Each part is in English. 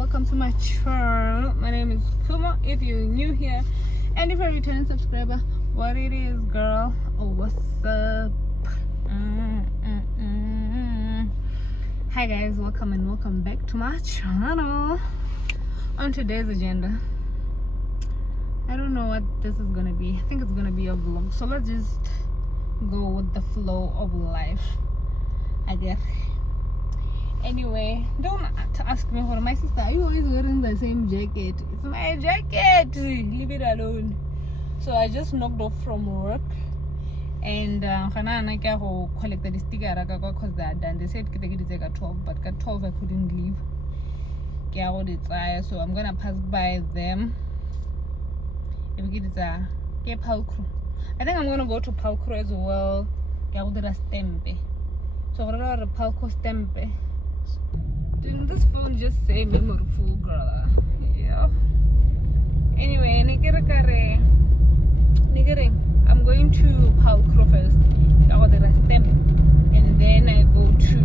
welcome to my channel. My name is Kuma if you're new here, and if you're a returning subscriber, what it is, girl? Oh, what's up? Hi guys, welcome and welcome back to my channel. On today's agenda, I don't know what this is gonna be. I think it's gonna be a vlog, so let's just go with the flow of life, I guess. Anyway, don't ask me for my sister. Are you always wearing the same jacket? It's my jacket. Leave it alone. So I just knocked off from work, and I collected the sticker because they said it's at 12, but at 12 I couldn't leave. So I'm gonna pass by them. I think I'm gonna go to Palcro as well. So I'm gonna Palco stempe. Didn't this phone just say memory full, girl? Yeah. Anyway, I'm going to Palcro first. I got the stamp, and then I go to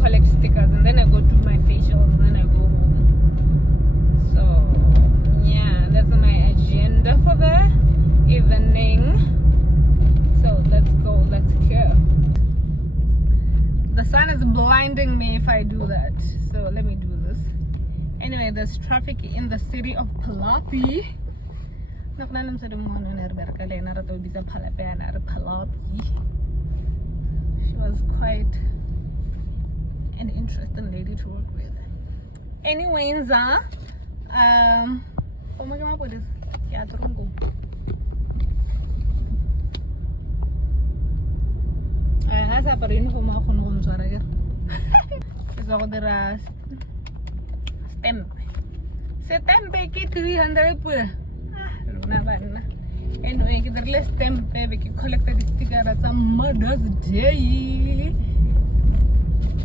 collect stickers, and then I go do my facials, and then I go home. So yeah, that's my agenda for the evening. So let's go. Let's go. The sun is blinding me if I do that, so let me do this. Anyway, there's traffic in the city of Palapi. She was quite an interesting lady to work with. Anyways, oh my god, what is stamp 300 anyway, let's stamp we can collect the sticker at some Mother's Day.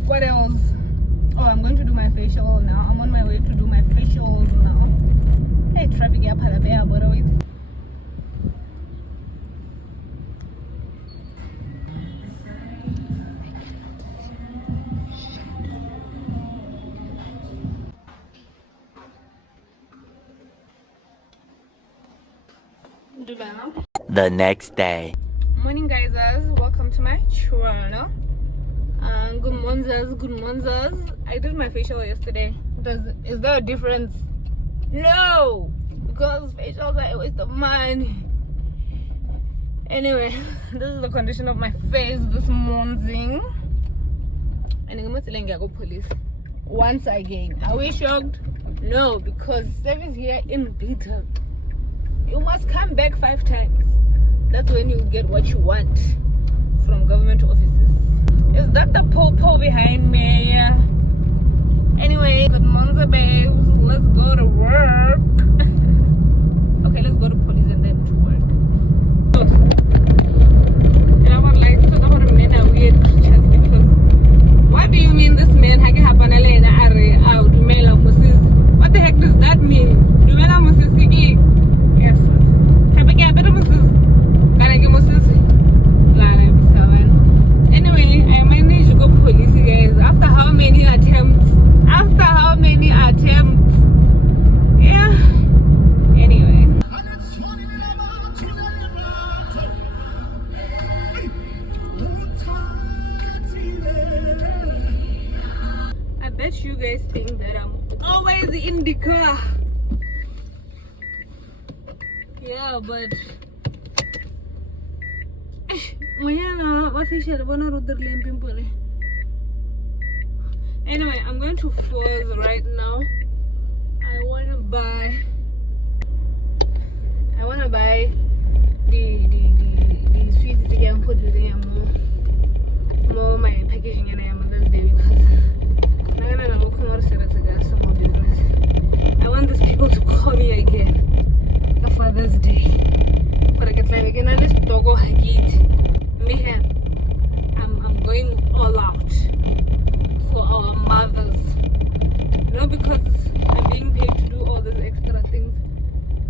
What else? Oh, I'm going to do my facial now. I'm on my way to do my facials now. Hey, traffic up but wait. The next day. Morning guys, welcome to my channel. Good morning. I did my facial yesterday. Is there a difference? No, because facials are a waste of money. Anyway, this is the condition of my face this morning. And I'm telling you, police once again. Are we shocked? No, because service here in detail. You must come back 5 times. That's when you get what you want from government offices. Is that the popo behind me? Anyway, good morning, babes. Let's go to work. Okay, let's go to police and then to work. And I would like to talk about men are weird creatures, because what do you mean this man what the heck does that mean? Yes. Anyway, I managed to go police, guys. After how many attempts? Yeah. Anyway. I bet you guys think that I'm always in the car. Yeah, but anyway, I'm going to Falls right now. I wanna buy the sweets again, put it in more my packaging and Mother's Day, because I'm gonna some more business. I want these people to call me again. The Father's Day. But I get like again, I just go hike it. I'm going all out for our mothers. Not because I'm being paid to do all these extra things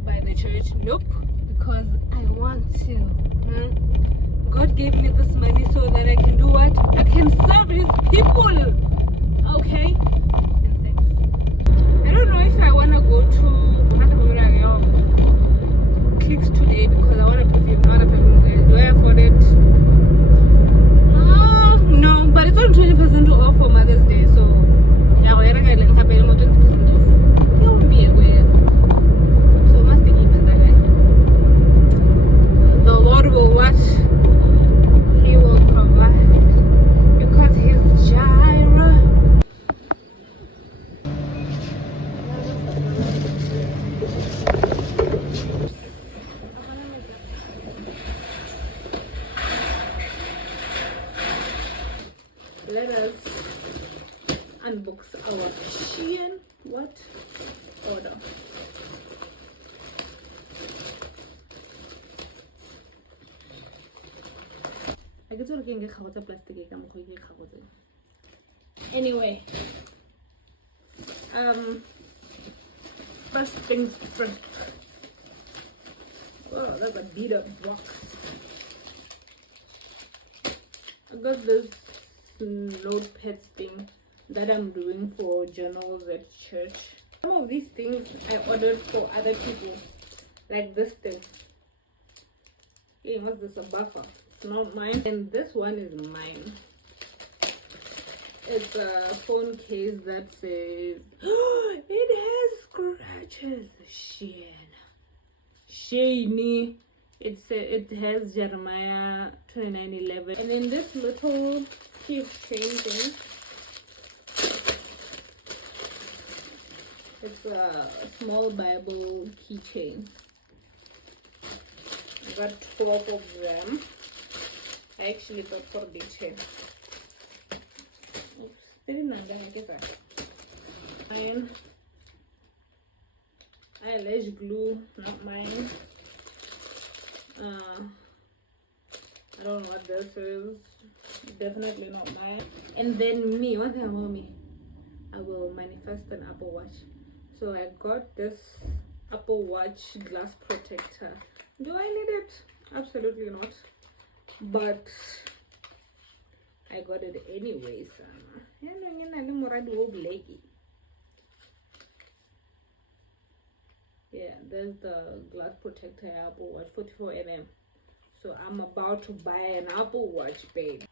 by the church. Nope. Because I want to. God gave me this money so that I can do what? I can serve his people. Okay? 20% off for Mother's Day, so yeah, we're going to have 20% off. So must be the Lord will watch. He will provide because He's Jireh. Let us unbox our Shein order. I get to get plastic. Anyway, first things first. Oh, that's a beat up box. I got this notepad thing that I'm doing for journals at church. Some of these things I ordered for other people, like this thing. Hey, what's this? A buffer? It's not mine, and this one is mine. It's a phone case that says it has scratches. Shiny. It has Jeremiah 29:11, and then this little key chain thing. It's a small Bible keychain. I got 12 of them. I actually got 4 chain. Oops, didn't I get that? Mine. Eyelash glue, not mine. I don't know what this is. Definitely not mine. And then me, one thing about me, I will manifest an Apple Watch. So I got this Apple Watch glass protector. Do I need it? Absolutely not. But I got it anyways. Yeah, there's the glass protector Apple Watch 44mm. So I'm about to buy an Apple Watch, babe.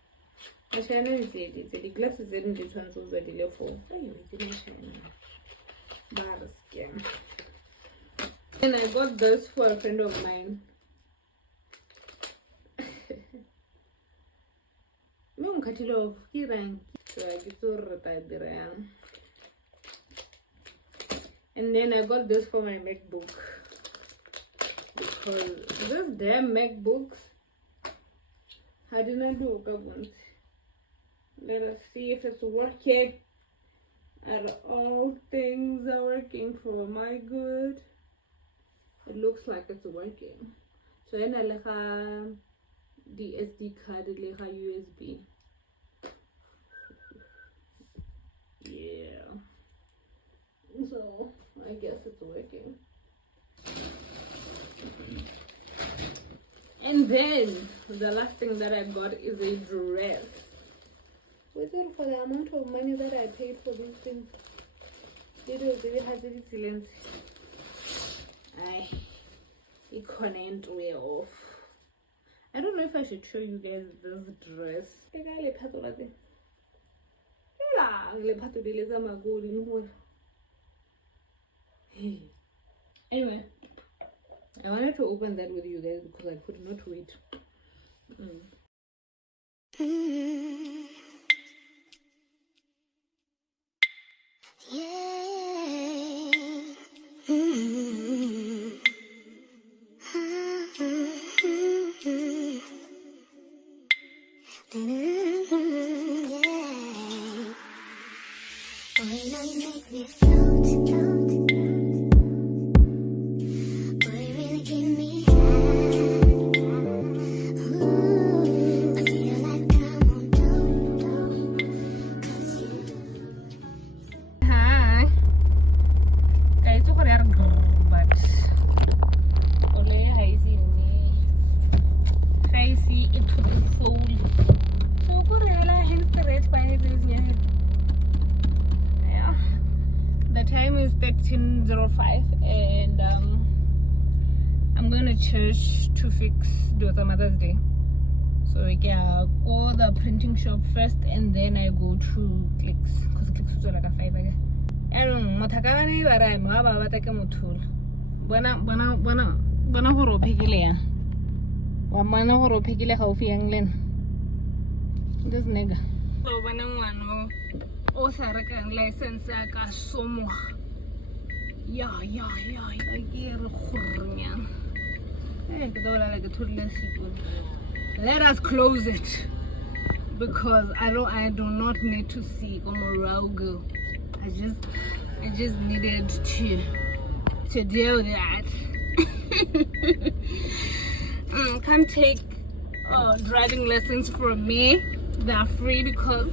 The glasses in this one was the delay for. And I got this for a friend of mine. And then I got this for my MacBook, because this damn MacBooks, how did I do it? Let us see if it's working. And all things are working for my good. It looks like it's working. So I have the SD card, USB. Yeah. So I guess it's working. And then the last thing that I got is a dress. Was it for the amount of money that I paid for these things? It has a silence. It can't wear off. I don't know if I should show you guys this dress. Anyway, I wanted to open that with you guys because I could not wait. The time is 13:05 and I'm going to church to fix Daughter Mother's Day. So So yeah, go the printing shop first and then I go to Clicks because Clicks is like a five again. I don't know, Matakani, but I'm about to take a motul. Bana horo pigile ya. Wamana horo pigile haufi England. This nigga. So bana wano o saraka license ka somo. Yeah. I get khurnya. Hey, like a toddler sequel. Let us close it because I do not need to see Omorogo. I just needed to do that. Can't take driving lessons from me. They are free because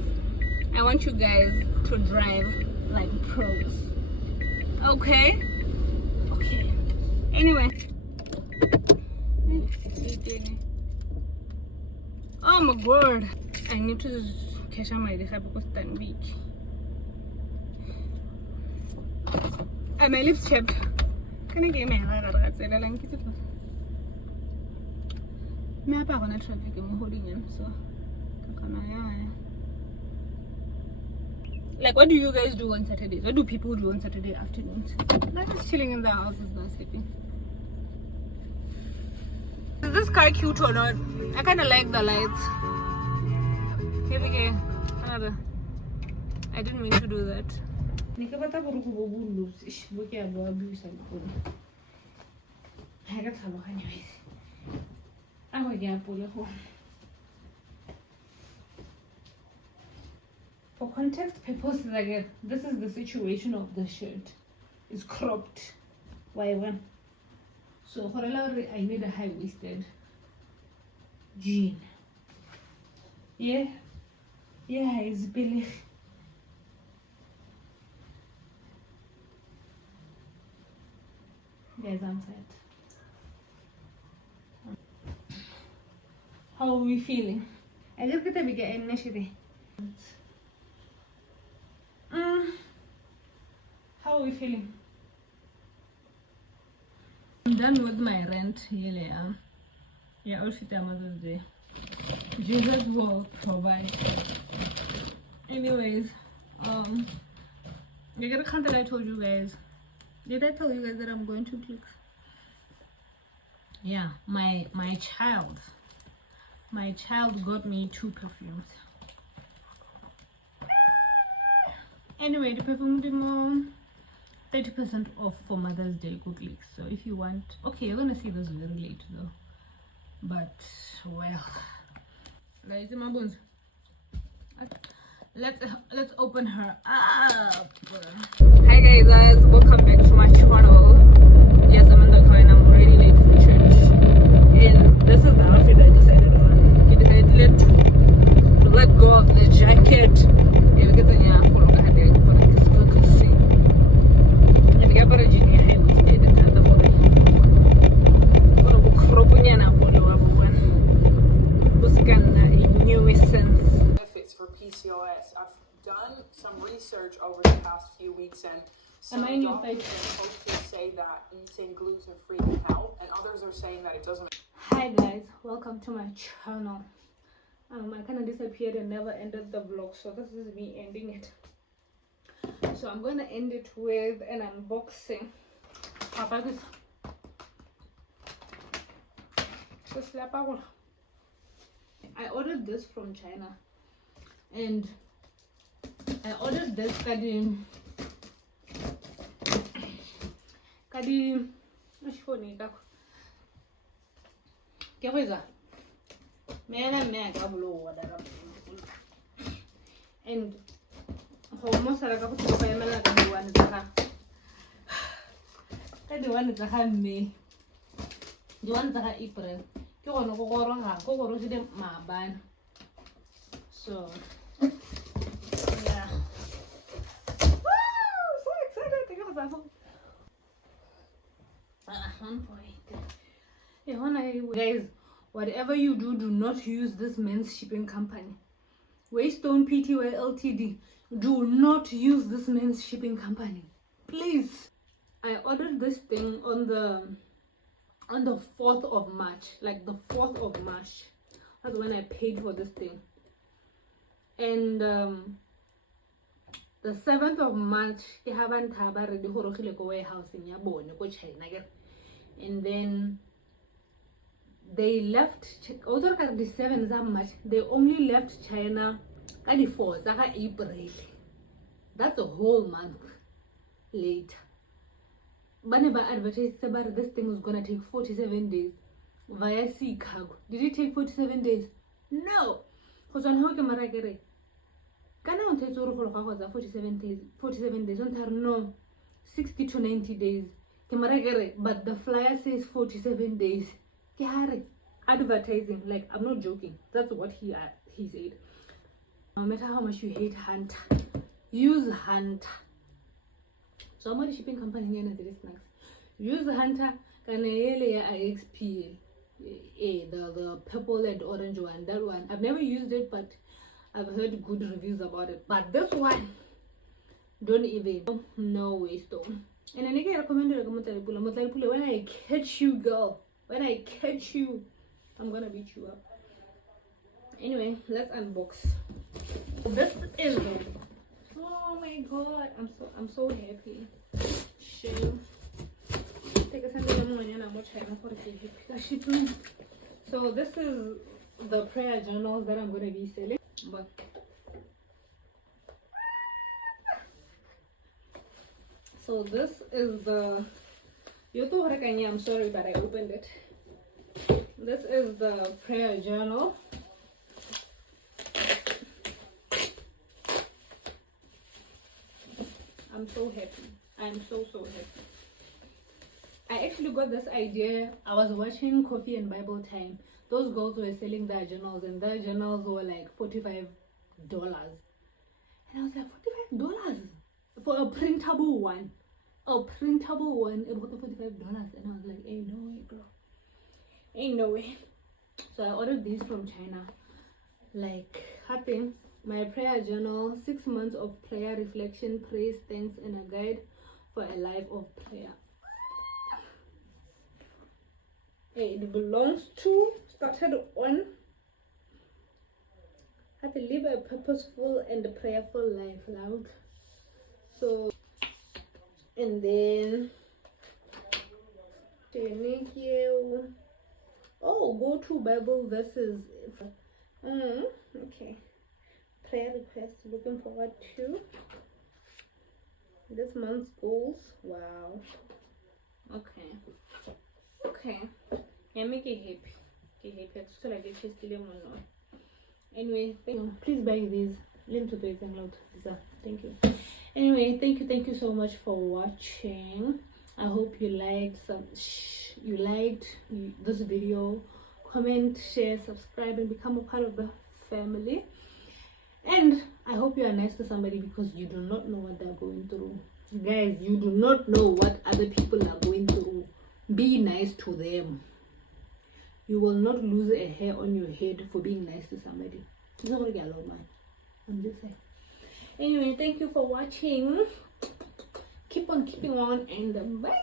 I want you guys to drive like pros. Okay. Anyway. Oh my god, I need to catch my day because it's week. And my lips chapped. Can I get my hair? I said I like it. Me apa on traffic I'm holding him so. Like what do you guys do on Saturdays? What do people do on Saturday afternoons? Like just chilling in the houses, not sleeping. Is this car cute or not? I kind of like the lights. Okay. I didn't mean to do that. For context purposes, again, this is the situation of the shirt. It's cropped. Why one? So for I need a high-waisted jean. Yeah, it's Billy. Guys, I'm sad. How are we feeling? I just get a bigger initiative. How are we feeling? I'm done with my rent. Yeah, outfit Mother's Day. Jesus will provide. Anyways, you get a count that I told you guys. Did I tell you guys that I'm going to Clicks? Yeah, my child got me 2 perfumes. Anyway, the perfume demo 30% off for Mother's Day. Go Clicks. So if you want, okay, you're gonna see this very late though. But well, guys, my bones. Let's open her up. Hi guys, welcome back to my channel. Yes, I'm in the car and I'm already late for church. And this is the outfit I decided on. I decided to let go of the jacket. And get the for longer hair, but this can see. And I got a junior hair with the other one. New essence. Benefits for PCOS. I've done some research over the past few weeks, and some doctors and coaches say that eating gluten-free can help, and others are saying that it doesn't. Hi guys, welcome to my channel. I kind of disappeared and never ended the vlog, so this is me ending it. So I'm going to end it with an unboxing. How about this? I ordered this from China, and I ordered this kadi and almost like a me. The ones that are April. So yeah. Woo! So excited. Guys, whatever you do not use this men's shipping company. Waystone Pty Ltd. Do not use this men's shipping company, please. I ordered this thing on the 4th of March, like the 4th of March. That's when I paid for this thing. And the 7th of March, ke ha ba nthaba re di gorogile ko warehousing ya bone ko China ke. And then they left although the 7th of March, they only left China ka di 4th of April. That's a whole month later. Bane ba advertised about this thing was gonna take 47 days via sea cargo. Did it take 47 days? No. Because on how ke mara kere kana on thetsa gore go ga 47 days on thar no 60 to 90 days ke mara kere, but the flyer says 47 days. Ke hare advertising, like I'm not joking. That's what he said. No matter how much you hate Hunter, use Hunter. So I'm the shipping company here at snacks. Use Hunter Kanele IXP, the purple and orange one. That one I've never used it, but I've heard good reviews about it. But this one, don't even, no way stone. And then I recommended when I catch you, girl. When I catch you, I'm gonna beat you up. Anyway, let's unbox. This is, oh my god, I'm so happy. Shame. So this is the prayer journals that I'm gonna be selling. But so this is the I'm sorry, but I opened it. This is the prayer journal. I'm so happy. I'm so happy. I actually got this idea. I was watching Coffee and Bible Time. Those girls were selling their journals, and their journals were like $45. And I was like, $45 for a printable one. A printable one, it was $45. And I was like, ain't no way, girl. Ain't no way. So I ordered these from China. Like, happy. My prayer journal, 6 months of prayer, reflection, praise, thanks, and a guide for a life of prayer. It belongs to, started on, how to live a purposeful and prayerful life, loud. So, and then, thank you. Oh, go to Bible verses. Okay. Prayer request, looking forward to this month's goals. Wow. Okay. Yeah, make it happy. So like it's just anyway, thank you. Please buy these. Link to the load. Thank you. Anyway, thank you so much for watching. I hope you liked this video. Comment, share, subscribe, and become a part of the family. And I hope you are nice to somebody, because you do not know what they're going through. Guys, you do not know what other people are going through. Be nice to them. You will not lose a hair on your head for being nice to somebody. It's not really a lot, man. I'm just saying. Anyway, thank you for watching. Keep on keeping on, and bye.